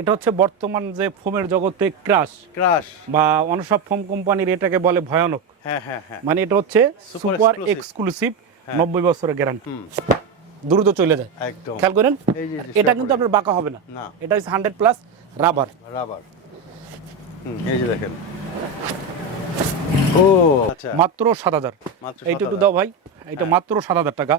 এটা হচ্ছে বর্তমান যে ফোমের জগতে ক্রাশ। ক্রাশ। বা অনসব ফোম কোম্পানির এটাকে বলে ভয়ানক। হ্যাঁ হ্যাঁ হ্যাঁ। মানে এটা হচ্ছে সুপার এক্সক্লুসিভ নব্বই বছরের গ্যারান্টি দ্রুত চলে যায়। একদম। খেয়াল করেন এই যে এটা কিন্তু আপনার বাঁকা হবে না। না। এটা হচ্ছে হান্ড্রেড প্লাস রাবার রাবার হুম এই যে দেখেন। ও আচ্ছা। মাত্র সাত হাজার। এইটা একটু দাও ভাই এটা মাত্র সাত হাজার টাকা।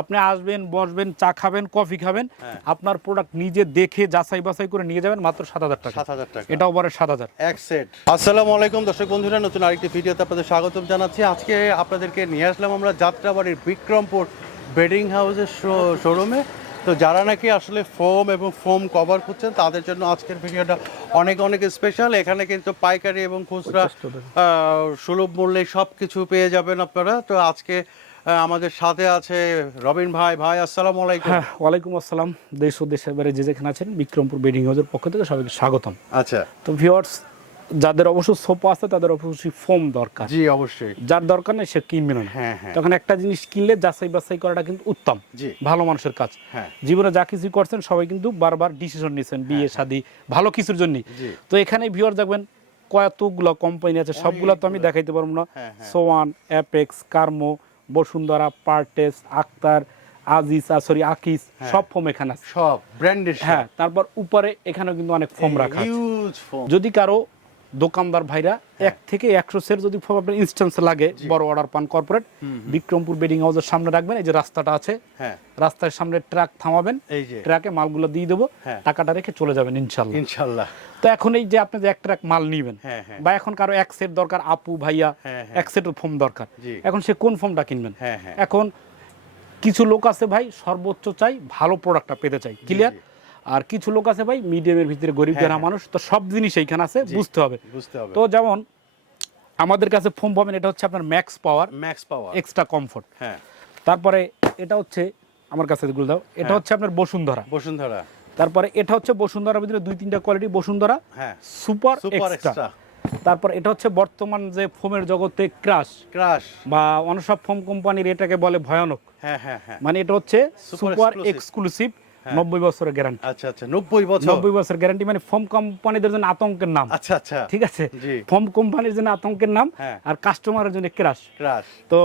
আপনি আসবেন বসবেন চা খাবেন কফি খাবেন হ্যাঁ। আপনার প্রোডাক্ট নিজে দেখে যাচাই বাছাই করে নিয়ে যাবেন মাত্র সাত হাজার টাকা। সাত হাজার টাকা। এটাও পরে সাত হাজার। এক সেট আসসালামু আলাইকুম দর্শক বন্ধুরা নতুন আরেকটি ভিডিওতে আপনাদের স্বাগতম জানাচ্ছি। আজকে আপনাদেরকে নিয়ে আসলাম আমরা যাত্রাবাড়ির বিক্রমপুর বেডিং হাউসের শোরুমে তো যারা নাকি আসলে ফোম এবং ফোম কভার খুঁজছেন তাদের জন্য আজকের ভিডিওটা অনেক অনেক স্পেশাল এখানে কিন্তু পাইকারি এবং খুচরা সুলভ মূল্যে সব কিছু পেয়ে যাবেন আপনারা। তো আজকে আমাদের সাথে আছে রবিন ভাই। ভাই আসসালামু আলাইকুম। হ্যাঁ ওয়ালাইকুম আসসালাম। দেশ ও দেশের বাইরে যে যেখানে আছেন বিক্রমপুর বেডিং হাউসের পক্ষ থেকে সবাইকে স্বাগতম। আচ্ছা। তো ভিওয়ার্স যাদের অবশ্য সোফা আছে তাদের অবশ্যই ফোম দরকার। জি অবশ্যই। যার দরকার নেই সে কিনবে না। হ্যাঁ হ্যাঁ। তখন একটা জিনিস কিনলে যাচাই বাছাই করাটা কিন্তু উত্তম। ভালো মানুষের কাজ। হ্যাঁ। জীবনে যা কিছু করছেন সবাই কিন্তু বারবার ডিসিশন নিয়েছেন বিয়ে শাদী ভালো কিছুর জন্য। তো এখানে ভিউয়ার দেখবেন কতগুলো কোম্পানি আছে সবগুলো তো আমি দেখাইতে পারব না। Swan Apex Karmo Bashundhara Partex Akter Aziz sorry Akij সব ফোম এখানে আছে। সব ব্র্যান্ডেড হ্যাঁ তারপর উপরে এখানেও কিন্তু অনেক ফোম রাখা হিউজ ফোম যদি কারও দোকানদার ভাইরা এক থেকে একশো সের যদি আপনার ইনস্ট্যান্স লাগে বড় অর্ডার পান কর্পোরেট বিক্রমপুর বেডিং হাউসের সামনে রাখবেন এই যে রাস্তাটা আছে হ্যাঁ। রাস্তার সামনে ট্রাক থামাবেন এই যে। ট্রাকে মালগুলো দিয়ে দেবো হ্যাঁ। টাকাটা রেখে চলে যাবেন ইনশাল্লাহ। ইনশাল্লাহ। তো এখন এই যে আপনি যে এক ট্রাক মাল নিবেন হ্যাঁ হ্যাঁ। বা এখন কারও এক সেট দরকার আপু ভাইয়া হ্যাঁ, হ্যাঁ। এক সেট ফোম দরকার এখন সে কোন ফোমটা কিনবেন? হ্যাঁ হ্যাঁ। এখন কিছু লোক আছে ভাই সর্বোচ্চ চাই ভালো প্রোডাক্টটা পেতে চাই। ক্লিয়ার। আর কিছু লোক আছে ভাই মিডিয়ামের ভিতরে গরিব হ্যাঁ, যারা হ্যাঁ। মানুষ তো সব জিনিস এইখানে আছে বুঝতে হবে। বুঝতে হবে। তো যেমন আমাদের কাছে ফোম পাবেন এটা হচ্ছে আপনার max power max power. Extra comfort. হ্যাঁ। তারপরে এটা হচ্ছে আমার কাছে এগুলো দাও এটা হ্যাঁ। হচ্ছে আপনার বসুন্ধরা। বসুন্ধরা। তারপরে এটা হচ্ছে বসুন্ধরার ভিতরে দুই তিনটা কোয়ালিটি বসুন্ধরা হ্যাঁ। সুপার সুপার এক্সট্রা তারপর এটা হচ্ছে বর্তমান যে ফোমের জগতে ক্রাশ ক্রাশ বা অনসব ফোম কোম্পানির এটাকে বলে ভয়ানক। হ্যাঁ হ্যাঁ হ্যাঁ। মানে এটা হচ্ছে সুপার এক্সক্লুসিভ। নব্বই বছরের গ্যারান্টি আচ্ছা আচ্ছা নব্বই বছর। নব্বই বছর গ্যারান্টি মানে ফোম কোম্পানিদের জন্য আতঙ্কের নাম। আচ্ছা আচ্ছা। ঠিক আছে? ফোম কোম্পানির জন্য আতঙ্কের নাম হ্যাঁ। আর কাস্টমারের জন্য ক্রাশ ক্রাশ তো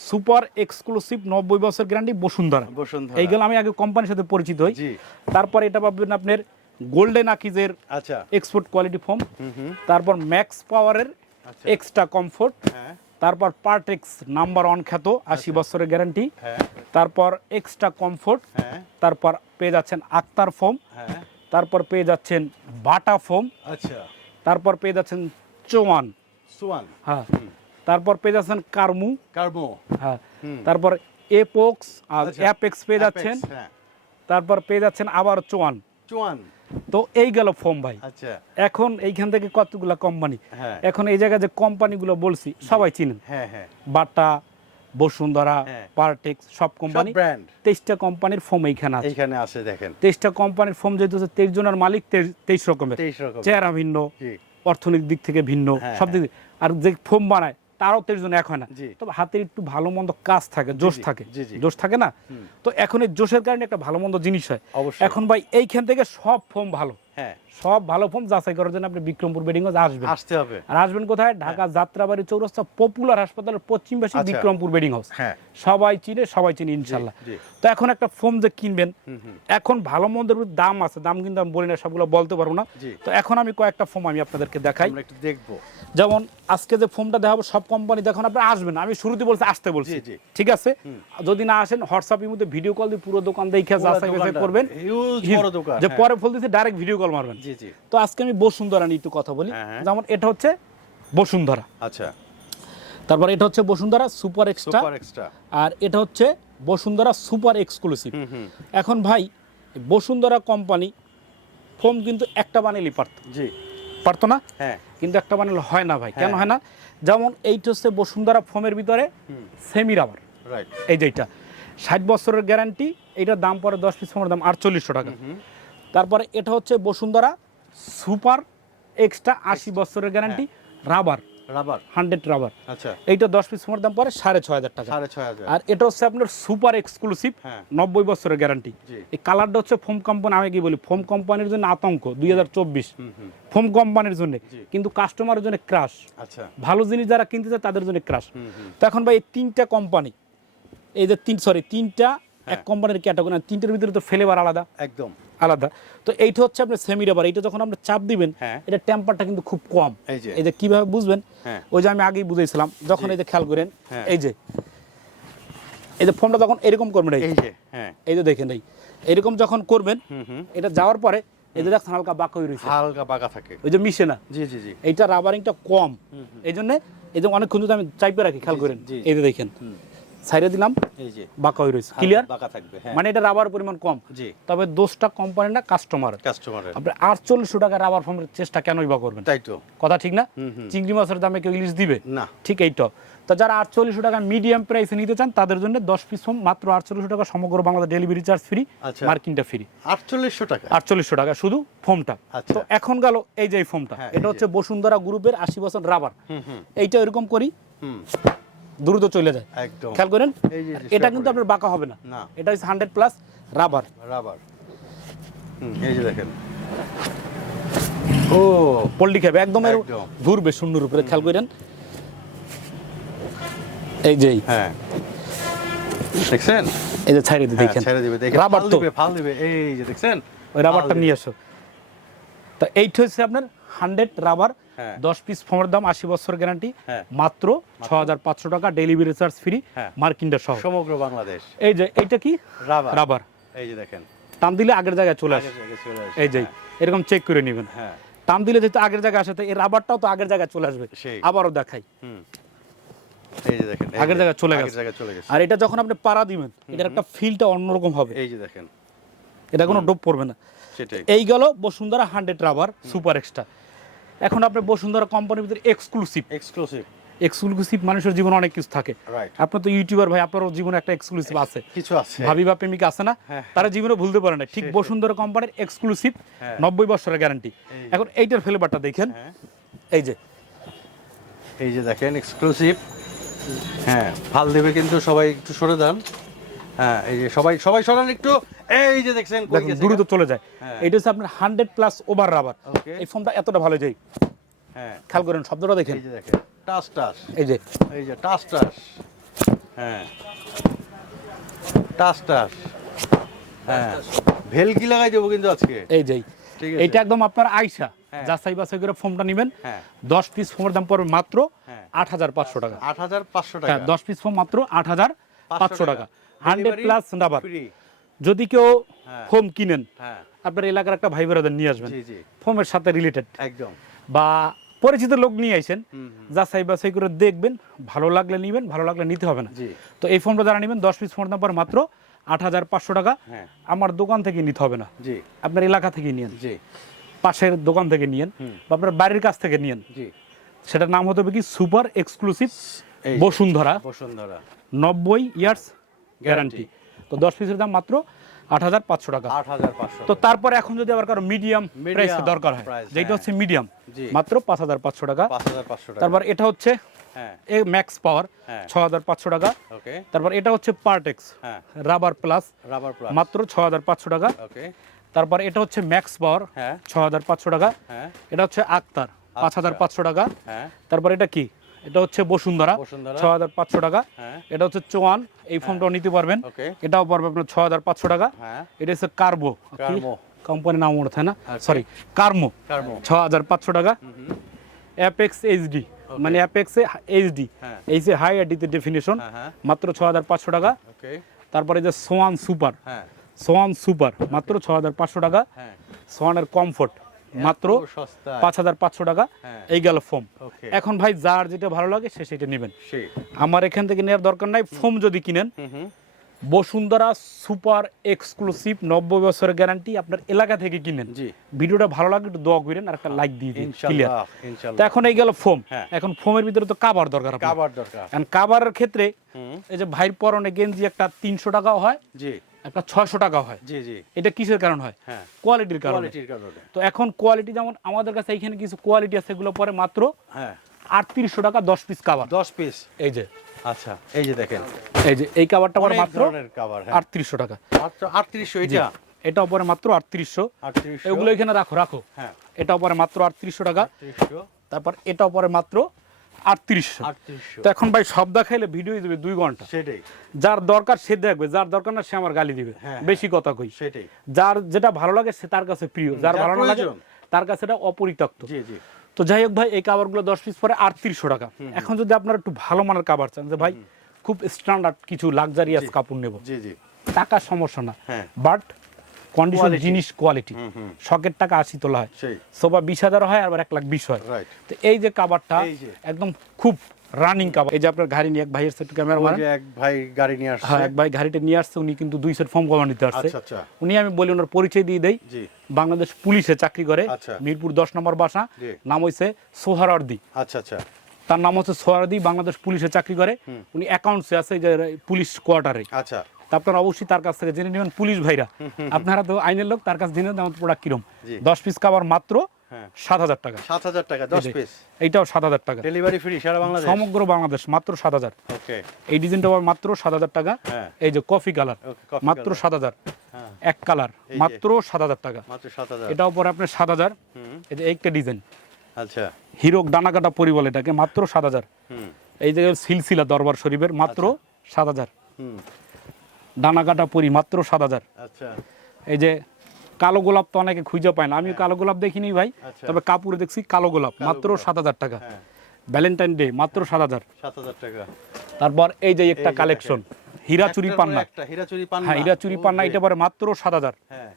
সুপার এক্সক্লুসিভ নব্বই বছর গ্যারান্টি বসুন্ধরা। বসুন্ধরা। এইগুলো আমি আগে কোম্পানির সাথে পরিচিত হই। তারপর এটা পাবেন আপনার গোল্ডেন আকিজের আচ্ছা। এক্সপোর্ট কোয়ালিটি হুম তারপর ম্যাক্স পাওয়ারের এক্সট্রা কমফোর্ট হ্যাঁ। তারপর পার্টেক্স নাম্বার ওয়ান খ্যাত আশি বছরের গ্যারান্টি তারপর এক্সট্রা কমফোর্ট হ্যাঁ। তারপর পেয়ে যাচ্ছেন আক্তার ফোম হ্যাঁ। তারপর পেয়ে যাচ্ছেন বাটা ফোম আচ্ছা। তারপর পেয়ে যাচ্ছেন চোয়ান। সুয়ান হ্যাঁ। তারপর পেয়ে যাচ্ছেন কার্মু। কার্বো হ্যাঁ। তারপর এপোক্স আর আচ্ছা। অ্যাপেক্স পেয়ে যাচ্ছেন। হ্যাঁ। তারপর পেয়ে যাচ্ছেন আবার চোয়ান। চুয়ান তো এই গেল ফোম ভাই। আচ্ছা। এখন এইখান থেকে কতগুলা কোম্পানি হ্যাঁ। এখন এই জায়গায় যে কোম্পানিগুলো বলছি সবাই চিনেন। হ্যাঁ হ্যাঁ। বাটা বসুন্ধরা। পার্টেক্স সব কোম্পানি তেইশটা কোম্পানির ফোম এইখানে আছে। এইখানে আছে দেখেন। তেইশটা কোম্পানির ফোম যেহেতু তেইশ জনের মালিক তেইশ- রকমের। চেহারা ভিন্ন অর্থনৈতিক দিক থেকে ভিন্ন সব দিক থেকে। আর যে ফোম বানায় তারও তের জন্য এক হয় না। তবে হাতের একটু ভালো মন্দ কাজ থাকে জোশ থাকে। জোশ থাকে না? তো এখন এই জোশের কারণে একটা ভালো মন্দ জিনিস হয়। অবশ্যই। এখন ভাই এইখান থেকে সব ফর্ম ভালো। হ্যাঁ। সব ভালো ফোম যাচাই করার জন্য আপনি বিক্রমপুর বেডিং আসবেন। আসতে হবে। আর আসবেন কোথায়? ঢাকা যাত্রাবাড়ি চৌরাস্তা পপুলার হাসপাতালের পশ্চিম পাশে আচ্ছা। বিক্রমপুর বেডিং হাউস হ্যাঁ। সবাই চিনে সবাই চিনে ইনশাল্লাহ। তো এখন একটা ফোম যে কিনবেন এখন ভালো মন্দের দাম আছে দাম কিন্তু আমি বলি না সবগুলো বলতে পারব না। তো এখন আমি কয়েকটা ফোম আমি আপনাদেরকে দেখাই। আমরা একটু দেখব। যেমন আজকে যে ফোমটা দেখাবো সব কোম্পানি দেখুন আপনি আসবেন আমি শুরুতে বলছি আসতে বলছি। ঠিক আছে? যদি না আসেন হোয়াটসঅ্যাপের মধ্যে ভিডিও কল দিয়ে পুরো দোকান দেখে যাচাই করবেন। হিউজ বড় দোকান যে হ্যাঁ। পরে ফোন দিতে ডাইরেক্ট ভিডিও কল মারবেন। জি জি। তো আজকে আমি বসুন্ধরা নিয়ে একটু কথা বলি। হ্যাঁ, হ্যাঁ। যেমন এটা হচ্ছে বসুন্ধরা। আচ্ছা। তারপর এটা হচ্ছে বসুন্ধরা সুপার এক্সট্রা। আর এটা হচ্ছে বসুন্ধরা সুপার এক্সক্লুসিভ। এখন ভাই বসুন্ধরা কোম্পানি ফোম কিন্তু একটা বানাইলেই পারত। জি। পারতো না? হ্যাঁ। কিন্তু একটা বানালে হয় না ভাই। কেন হ্যাঁ। হয় না? যেমন এইটা হচ্ছে বসুন্ধরা ফোমের ভিতরে সেমি রাবার রাইট এই যেটা ষাট বছরের গ্যারান্টি এইটার দাম পরে দশ পিস ফোমের দাম আটচল্লিশশো টাকা। তারপরে এটা হচ্ছে বসুন্ধরা সুপার এক্সট্রা আশি বছরের guarantee rubber rubber hundred rubber আচ্ছা। এইটা দশ পিস ফোমের দাম পরে সাড়ে ছয় হাজার টাকা। সাড়ে ছয় হাজার। আর এটা হচ্ছে আপনার সুপার এক্সক্লুসিভ হ্যাঁ। নব্বই বছরের গ্যারান্টি এই কালারটা হচ্ছে ফোম কোম্পানি আমি কি বলি ফোম কোম্পানির জন্য আতঙ্ক দুই হাজার চব্বিশ। ফোম কোম্পানির জন্য। কিন্তু কাস্টমারের জন্য ক্রাশ আচ্ছা। ভালো জিনিস যারা কিনতে চায় তাদের জন্য ক্রাশ তো এখন ভাই এই তিনটা কোম্পানি এই যে তিন সরি তিনটা। এক কোম্পানির ক্যাটাগরি না তিনটার ভিতরে তো ফ্লেভার আলাদা। একদম। আলাদা। তো এইটা হচ্ছে আপনার সেমি রাবার এইটা যখন আপনি চাপ দিবেন হ্যাঁ। এটা টেম্পারটা কিন্তু খুব কম। এই যে। কীভাবে বুঝবেন? হ্যাঁ। ওই যে আমি আগেই বুঝাইছিলাম যখন। এই যে খেয়াল করেন হ্যাঁ। এই যে এই যে ফোনটা তখন এরকম করবেন এই যে হ্যাঁ। এই যে দেখেন এই এরকম যখন করবেন এটা যাওয়ার পরে এই যে দেখছেন হালকা বাঁকা হয়ে রয়েছে। হালকা বাঁকা থাকে। ওই যে মিশে না। জি জি জি। এইটা রাবারিংটা কম। এই জন্য এই যে অনেকক্ষণ যদি আমি চাইপে রাখি খেয়াল করেন এই যে দেখেন। হুম। সাইডে দিলাম। এই যে। বাঁকা হয়ে রয়েছে। ক্লিয়ার বাঁকা থাকবে হ্যাঁ। মানে এটা রাবার পরিমাণ কম। জি। তবে দোষটা কোম্পানি না কাস্টমার কাস্টমারের আপনি আটচল্লিশশো টাকা রাবার ফর্মের চেষ্টা কেনই বা করবেন? তাই তো। কথা ঠিক না? হুম, হুম। চিংড়ি মাছের দামে কেউ ইলিশ দিবে? না। ঠিক এইটা। তো যারা আটচল্লিশশো টাকা মিডিয়াম প্রাইসে নিতে চান তাদের জন্য দশ পিস ফোম মাত্র আটচল্লিশশো টাকা সমগ্র বাংলাদেশ ডেলিভারি চার্জ ফ্রি। মার্কিনটা ফ্রি আটচল্লিশশো টাকা? আটচল্লিশশো টাকা শুধু ফোমটা আচ্ছা। তো এখন গেল এই যে ফোমটা হ্যাঁ, এটা হচ্ছে বসুন্ধরা গ্রুপের আশি বছর রাবার হুম হুম। এইটা এরকম করি। হুম। দ্রুত চলে যায়। একদম। খেয়াল করেন এই যে- যে এটা কিন্তু আপনার বাঁকা হবে না। এটা হচ্ছে হান্ড্রেড প্লাস রাবার রাবার এই যে দেখেন। ও পোল্ট্রি খাবে একদম ঘুরবে শূন্যর উপরে খেয়াল করেন। এই যে হ্যাঁ। দেখছেন? এই যে ছাইরে দিয়ে হ্যাঁ, দেখেন। ছেড়ে দিবে দেখে রাবার তো। ফাল দিবে এই যে দেখছেন? ওই রাবারটা নিয়ে। আসো। তা এইটা হচ্ছে আপনার হান্ড্রেড রাবার। দশ পিস ফোমের দাম আশি বছর গ্যারান্টি হ্যাঁ। মাত্র ছ হাজার পাঁচশো টাকা ডেলিভারি চার্জ ফ্রি হ্যাঁ। মার্কিনটা সহ। সমগ্র বাংলাদেশ। এই যে এইটা কি? রাবার রাবার এই যে দেখেন। টান দিলে আগের জায়গায় চলে আসে। এই যে এরকম চেক করে নেবেন। হ্যাঁ। টান দিলে যেহেতু আগের জায়গায় আসে তো এই রাবারটাও তো আগের জায়গায় চলে আসবে। আবারও দেখাই। হুম। এই যে দেখেন আগের জায়গায় চলে গেছে। চলে গেছে। আর এটা যখন আপনি পাড়া দিবেন এটার একটা ফিলটা অন্যরকম হবে। এই যে দেখেন। এটা কোনো ডোপ পড়বে না। এই গেল Bashundhara hundred rubber super extra এখন আপনি বসুন্ধরা কোম্পানির ভিতরে এক্সক্লুসিভ এক্সক্লুসিভ এক্সক্লুসিভ মানুষের জীবনে অনেক কিছু থাকে। আপনার তো ইউটিউবার ভাই আপনারও জীবনে একটা এক্সক্লুসিভ আছে। কিছু আছে। ভাবি বা প্রেমিকা আছে না? হ্যাঁ। তারা জীবনে ভুলতে পারে না। ঠিক বসুন্ধরা কোম্পানির এক্সক্লুসিভ হ্যাঁ। নব্বই বছরের গ্যারান্টি এখন এইটার ফ্লেভারটা দেখেন। হ্যাঁ। এই যে। এই যে দেখেন এক্সক্লুসিভ হ্যাঁ ফাল দেবে কিন্তু সবাই একটু সরে দেন হ্যাঁ এই যে সবাই সবাই সরান একটু। এই যে দেখছেন দ্রুত চলে যায়। হ্যাঁ। এটা হচ্ছে আপনার হান্ড্রেড প্লাস ওভার রাবার এই ফোনটা এতটা ভালো যায় হ্যাঁ। খেয়াল করেন শব্দটা দেখেন। এই যে দেখেন টাস টাস। এই যে। এই যে টাস টাস। হ্যাঁ। টাস টাস। হ্যাঁ। ভেলকি লাগাই দেবো কিন্তু আজকে। এই যে। এইটা একদম আপনার আইসা। হ্যাঁ। যাচাই বাছাই করে ফোনটা নেবেন। হ্যাঁ। দশ পিস ফোমের দাম পড়বে মাত্র। আট হাজার পাঁচশো টাকা। আট হাজার পাঁচশো টাকা। দশ পিস ফোম মাত্র আট হাজার পাঁচশো টাকা। হান্ড্রেড প্লাস রাবার যদি কেউ হ্যাঁ। ফোম কিনেন হ্যাঁ। আপনার এলাকার একটা ভাই বেড়াদের নিয়ে আসবেন। ফোমের সাথে রিলেটেড একদম। বা পরিচিত লোক নিয়ে আইছেন। যাচাই বাছাই করে দেখবেন ভালো লাগলে নিবেন ভালো লাগলে নিতে হবে না। তো এই ফোনটা যারা নেবেন দশ পিস ফোন নাম্বার মাত্র আট হাজার পাঁচশো টাকা। হ্যাঁ। আমার দোকান থেকে নিতে হবে না। আপনার এলাকা থেকে নিয়েন। পাশের দোকান থেকে নিয়েন বা আপনার বাড়ির কাছ থেকে নিয়েন। সেটার নাম হতে হবে কি? Super exclusive Bashundhara. বসুন্ধরা। নব্বই ইয়ার্স গ্যারান্টি। তো দশ পিসের দাম মাত্র আট হাজার পাঁচশো টাকা। আট হাজার পাঁচশো তো তারপরে এখন যদি আবার কারও মিডিয়াম প্রাইস দরকার হয় যেটা হ্যাঁ। হচ্ছে মিডিয়াম মাত্র পাঁচ হাজার পাঁচশো টাকা। পাঁচ হাজার পাঁচশো টাকা। তারপর এটা হচ্ছে হ্যাঁ। এ ম্যাক্স পাওয়ার। ছ হাজার পাঁচশো টাকা। তারপর এটা হচ্ছে Partex rubber plus rubber plus মাত্র ছ হাজার পাঁচশো টাকা। তারপর এটা হচ্ছে ম্যাক্স পাওয়ার হ্যাঁ। ছ হাজার পাঁচশো টাকা। হ্যাঁ। এটা হচ্ছে আক্তার পাঁচ হাজার পাঁচশো টাকা। হ্যাঁ। তারপর এটা কি? এটা হচ্ছে বসুন্ধরা বসুন্ধরা। ছ হাজার পাঁচশো টাকা। হ্যাঁ। এটা হচ্ছে চোয়ান এই ফোনটাও নিতে পারবেন। এটাও পারবে আপনার ছ হাজার পাঁচশো টাকা। হ্যাঁ। এটা হচ্ছে কার্বো। কোম্পানির নাম থাকে না? আচ্ছা। সরি কার্মো। কার্মো। ছ হাজার পাঁচশো টাকা। অ্যাপেক্স এইচডি মানে অ্যাপেক্সে এইচডি হ্যাঁ। এই যে হাই এডিতে ডেফিনেশন হ্যাঁ হ্যাঁ। মাত্র ছ হাজার পাঁচশো টাকা। তারপরে যে সোয়ান সুপার হ্যাঁ। সোয়ান সুপার মাত্র ছ হাজার পাঁচশো টাকা। হ্যাঁ। সোয়ানের কমফোর্ট মাত্র পাঁচ হাজার পাঁচশো টাকা। হ্যাঁ। এই গেল ফোম। এখন ভাই যার যেটা ভালো লাগে সে সেটা নেবেন। আমার এখান থেকে নেওয়ার দরকার নাই। ফোম যদি কিনেন বসুন্ধরা সুপার এক্সক্লুসিভ নব্বই বছরের গ্যারান্টি আপনার এলাকা থেকে কিনেন। ভিডিওটা ভালো লাগলে একটু দোয়া করেন আর একটা লাইক দিয়ে দিন ক্লিয়ার তো এখন এই গেল ফোম। হ্যাঁ। এখন ফোমের ভিতরে তো কাবার দরকার। কাবার দরকার। এখন কাবারের ক্ষেত্রে এই যে ভাইয়ের পরনে গেঞ্জি একটা তিনশো টাকাও হয়। জি। একটা ছয়শো টাকাও হয়। জি জি। এটা কিসের কারণ হয়? হ্যাঁ। কোয়ালিটির কারণে। তো এখন কোয়ালিটি যেমন আমাদের কাছে এখানে কিছু কোয়ালিটি আছে এগুলো পরে মাত্র হ্যাঁ। আটত্রিশশো টাকা দশ পিস কাবার দশ পিস এই যে। আচ্ছা এই যে দেখেন। এই যে এই কাবারটা পরে মাত্র হ্যাঁ। আটত্রিশশো টাকা। আটত্রিশশো জি, এটা এটাও পরে মাত্র আটত্রিশশো। এগুলো এখানে রাখো রাখো। হ্যাঁ। এটাও পরে মাত্র আটত্রিশশো টাকা। তারপর এটাও পরে মাত্র আটত্রিশশো। তো এখন ভাই সব দেখাইলে ভিডিও দেবে দুই ঘণ্টা। সেটাই। যার দরকার সে দেখবে যার দরকার না সে আমার গালি দিবে। হ্যাঁ, বেশি কথা কই। সেটাই। যার যেটা ভালো লাগে সে তার কাছে প্রিয় যার ভালো না লাগে তার কাছে এটা অপরিত্যক্ত। জি জি। তো যাই হোক ভাই এই কাবারগুলো দশ পিস পরে আটত্রিশশো টাকা। এখন যদি আপনারা একটু ভালো মানের কাবার চান যে ভাই খুব স্ট্যান্ডার্ড কিছু লাক্সারিয়াস কাপড় নেব। জি জি। টাকার সমস্যা না। হ্যাঁ। বাট কন্ডিশন জিনিস কোয়ালিটি শখের টাকা আশি তোলা হয়। সোফা বিশ হাজার হয় আর এক লাখ বিশ হয়। তো এই যে কাবারটা একদম খুব রানিং কাবার এই যে আপনার গাড়ি নিয়ে এক সেট ক্যামেরা মারেন এক ভাই গাড়ি নিয়ে আসছে। হ্যাঁ এক ভাই গাড়িটা নিয়ে আসছে উনি কিন্তু দুই সেট ফর্ম নিতে আসছে। আচ্ছা আচ্ছা। উনি আমি বলি ওনার পরিচয় দিয়ে দেই। বাংলাদেশ পুলিশে চাকরি করে আচ্ছা। মিরপুর দশ নম্বর বাসা। নাম হইছে সোহারার্দি আচ্ছা আচ্ছা। তার নাম হচ্ছে সোহারার্দি বাংলাদেশ পুলিশে চাকরি করে। উনি অ্যাকাউন্টসে আছে যে পুলিশ কোয়ার্টারে আচ্ছা। তা আপনারা অবশ্যই তার কাছ থেকে জেনে নেবেন। পুলিশ ভাইরা আপনারা তো আইনের লোক তার কাছে জেনে আমার প্রোডাক্ট কিরম। দশ পিস কাবার মাত্র হ্যাঁ। সাত হাজার টাকা। সাত হাজার টাকা দশ পিস এইটাও সাত হাজার টাকা। ডেলিভারি ফ্রি সারা বাংলাদেশ? সমগ্র বাংলাদেশ মাত্র সাত হাজার। এই ডিজাইনটা মাত্র সাত হাজার টাকা। হ্যাঁ। এই যে কফি কালার মাত্র সাত হাজার। হ্যাঁ। এক কালার মাত্র সাত হাজার টাকা। এটাও পরে আপনার সাত হাজার। এই যে একটা ডিজাইন আচ্ছা। হিরো ডানা কাটা পরি বলে এটাকে মাত্র সাত হাজার। হুম। এই যে সিলসিলা দরবার শরীফের মাত্র সাত হাজার। ডানা কাটা পরি মাত্র সাত হাজার। আচ্ছা। এই যে কালো গোলাপ তো অনেকে খুঁজে পায় না। আমিও কালো গোলাপ দেখিনি ভাই। আচ্ছা। তবে কাপুরে দেখছি কালো গোলাপ মাত্র সাত হাজার টাকা। হ্যাঁ। ভ্যালেন্টাইন ডে মাত্র সাত হাজার। টাকা। তারপর এই যে একটা কালেকশন হীরা চুরি পান্না। একটা হীরা চুরি পান্না। হ্যাঁ হীরা চুরি পান্না এটা পরে মাত্র সাত হাজার। হ্যাঁ।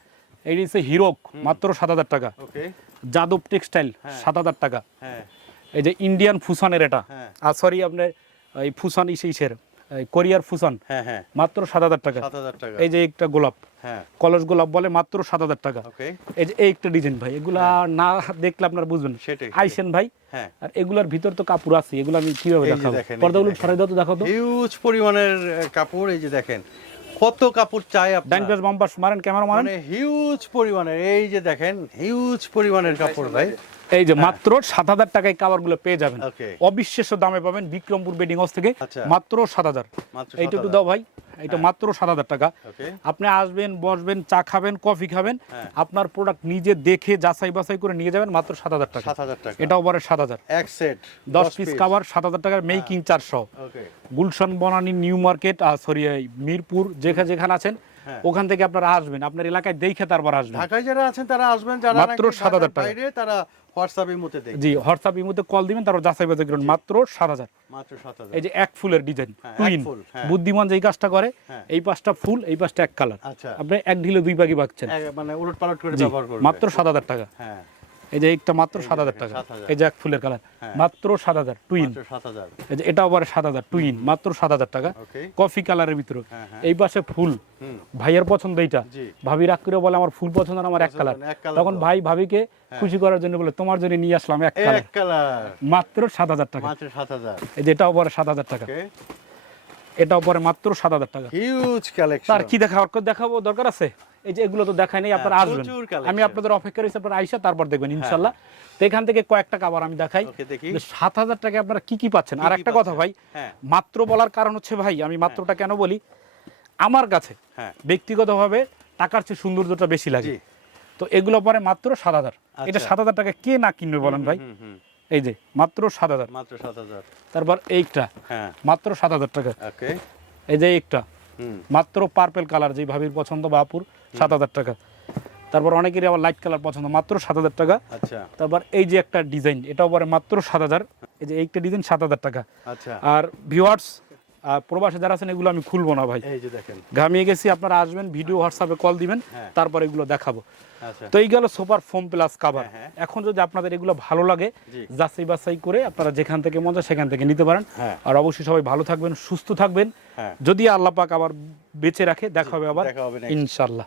এই হচ্ছে হিরোক মাত্র সাত হাজার টাকা। যাদব টেক্সটাইল সাত হাজার টাকা। হ্যাঁ। এই যে ইন্ডিয়ান ফুসানের এটা। হ্যাঁ। আর সরি আপনার এই ফুসান ইসে ইসের। কোরিয়ার ফুসান। হ্যাঁ হ্যাঁ। মাত্র সাত হাজার টাকা। এই যে একটা গোলাপ। হ্যাঁ। কলস গোলাপ বলে মাত্র সাত হাজার টাকা। এই যে একটা ডিজাইন ভাই। এগুলা না দেখলে আপনার বুঝবেন। আইসেন ভাই। হ্যাঁ। আর এগুলার ভিতর তো কাপড় আছে। এগুলো আমি কীভাবে দেখাবো? পর্দাগুলো সরাই দাও তো দেখো তো। হিউজ পরিমাণের কাপড়। এই যে দেখেন কত কাপড় চাই আপনার। মারেন ক্যামেরা মারেন। মানে হিউজ পরিমাণের এই যে দেখেন হিউজ পরিমাণের কাপড় ভাই এই যে মাত্র সাত হাজার টাকায় কাভারগুলো পেয়ে যাবেন। অবিশ্বাস্য দামে পাবেন বিক্রমপুর বেডিং হাউস থেকে আচ্ছা। মাত্র সাত হাজার এইটা একটু দাও ভাই এটা মাত্র সাত হাজার টাকা আপনি আসবেন বসবেন চা খাবেন কফি খাবেন হ্যাঁ। আপনার প্রোডাক্ট নিজে দেখে যাচাই বাছাই করে নিয়ে যাবেন মাত্র সাত হাজার টাকা। সাত হাজার এটাও পরে সাত হাজার এক সেট দশ পিস কাভার সাত হাজার টাকার মেকিং চারশো গুলশান বনানী নিউ মার্কেট আর সরি মিরপুর যেখানে যেখানে আছেন হ্যাঁ। ওখান থেকে আপনারা আসবেন। আপনার এলাকায় দেখে তারপর আসবেন। ঢাকায় যারা আছেন তারা আসবেন যারা মাত্র 7,000 ঢাকার টাকা। তারা জি হোয়াটসঅ্যাপ ইমুতে কল দিবেন তারপর যাচাই বাছাই করুন মাত্র সাত হাজার। মাত্র এই যে এক ফুলের ডিজাইন হ্যাঁ, টুইন হ্যাঁ। বুদ্ধিমান যেই কাজটা করে হ্যাঁ। এই পাঁচটা ফুল এই পাঁচটা এক কালার আচ্ছা। আপনি এক ঢিলে দুই পাখি মানে উলট পালট করে ব্যবহার করবে মাত্র সাত হাজার টাকা। হ্যাঁ। এই যে একটা মাত্র সাত হাজার টাকা। এই যে এক ফুলের কালার। হ্যাঁ। মাত্র সাত হাজার টুইন এই যে এটা আবার সাত হাজার টুইন মাত্র সাত হাজার টাকা। কফি কালারের ভিতরে। হ্যাঁ, হ্যাঁ। এই পাশে ফুল। ভাইয়ের পছন্দ এইটা। ভাবি রাগ করে বলে আমার ফুল পছন্দ আমার এক কালার। তখন। ভাই ভাবিকে খুশি করার জন্য বলে তোমার জন্য নিয়ে আসলাম এক কালার। মাত্র সাত হাজার টাকা। এই যে এটাও পরে সাত হাজার টাকা। ওকে এটাও পরে মাত্র সাত হাজার টাকা। হিউজ কালেকশন তার কি দেখা দেখাবো? দরকার আছে? এই যে এগুলো তো দেখাই নেই আপনারা হ্যাঁ, আসবেন আমি আপনাদের অপেক্ষা রয়েছে আপনারা আইসা তারপর দেখবেন ইনশাল্লাহ। তো এখান থেকে কয়েকটা কাবার আমি দেখাই। সাত হাজার টাকা আপনারা কি কি পাচ্ছেন? আর একটা কথা ভাই হ্যাঁ। মাত্র বলার কারণ হচ্ছে ভাই আমি মাত্রটা কেন বলি? আমার কাছে হ্যাঁ। ব্যক্তিগতভাবে টাকার চেয়ে সৌন্দর্যটা বেশি লাগে। তো এগুলো পরে মাত্র সাত হাজার। এটা আচ্ছা। সাত হাজার টাকা কে না কিনবে বলেন ভাই? এই যে মাত্র সাত হাজার। মাত্র সাত হাজার। তারপর এইটা হ্যাঁ। মাত্র সাত হাজার টাকা ওকে। এই যে একটা মাত্র পার্পেল কালার যে ভাবির পছন্দ বাপুর সাত হাজার টাকা। তারপর অনেকেরই আবার লাইট কালার পছন্দ মাত্র সাত হাজার টাকা। আচ্ছা। তারপর এই যে একটা ডিজাইন এটাও পরে মাত্র সাত হাজার। এই যে একটা ডিজাইন সাত হাজার টাকা। আচ্ছা। আর ভিওয়ার্স প্রবাসে যারা আছেন এগুলো আমি খুলবো না ভাই। এই যে দেখেন। ঘামিয়ে গেছি আপনারা আসবেন ভিডিও হোয়াটসঅ্যাপে কল দিবেন হ্যাঁ। তারপর এগুলো দেখাবো। আচ্ছা। তো এই গেল সুপার ফোম প্লাস কাভার। হ্যাঁ, হ্যাঁ। এখন যদি আপনাদের এগুলো ভালো লাগে। যাচাই বাছাই করে আপনারা যেখান থেকে মন চায় সেখান থেকে নিতে পারেন। আর অবশ্যই সবাই ভালো থাকবেন সুস্থ থাকবেন। যদি আল্লাহ পাক আবার বেঁচে রাখে দেখা হবে আবার। ইনশাল্লাহ